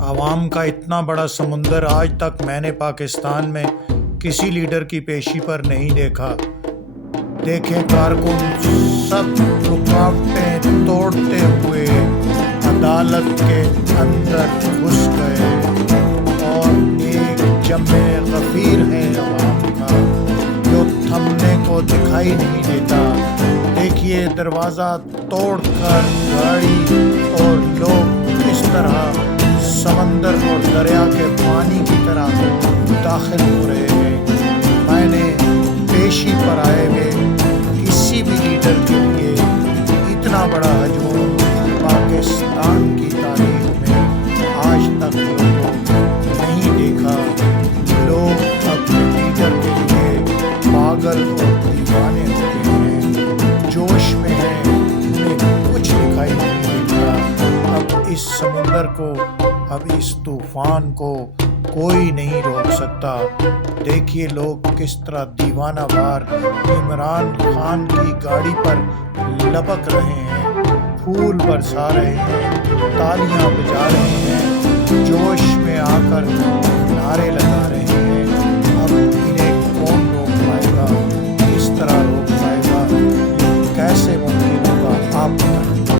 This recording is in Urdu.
عوام کا اتنا بڑا سمندر آج تک میں نے پاکستان میں کسی لیڈر کی پیشی پر نہیں دیکھا۔ دیکھیں کارکن سب رکاوٹیں توڑتے ہوئے عدالت کے اندر گھس گئے، اور ایک جمع غفیر ہے عوام کا جو تھمنے کو دکھائی نہیں دیتا۔ دیکھیے دروازہ توڑ کر گاڑی اور لوگ کس طرح سمندر اور دریا کے پانی کی طرح داخل ہو رہے ہیں۔ میں نے پیشی پر آئے ہوئے کسی بھی لیڈر کے لیے اتنا بڑا ہجوم پاکستان کی تاریخ میں آج تک نہیں دیکھا۔ لوگ اپنے لیڈر کے لیے پاگل اور دیوانے ہوتے ہیں، جوش میں ہیں، انہیں کچھ دکھائی نہیں دیتا۔ اب اس سمندر کو، اب اس طوفان کو کوئی نہیں روک سکتا۔ دیکھیے لوگ کس طرح دیوانہ وار عمران خان کی گاڑی پر لپک رہے ہیں، پھول برسا رہے ہیں، تالیاں بجا رہے ہیں، جوش میں آ کر نعرے لگا رہے ہیں۔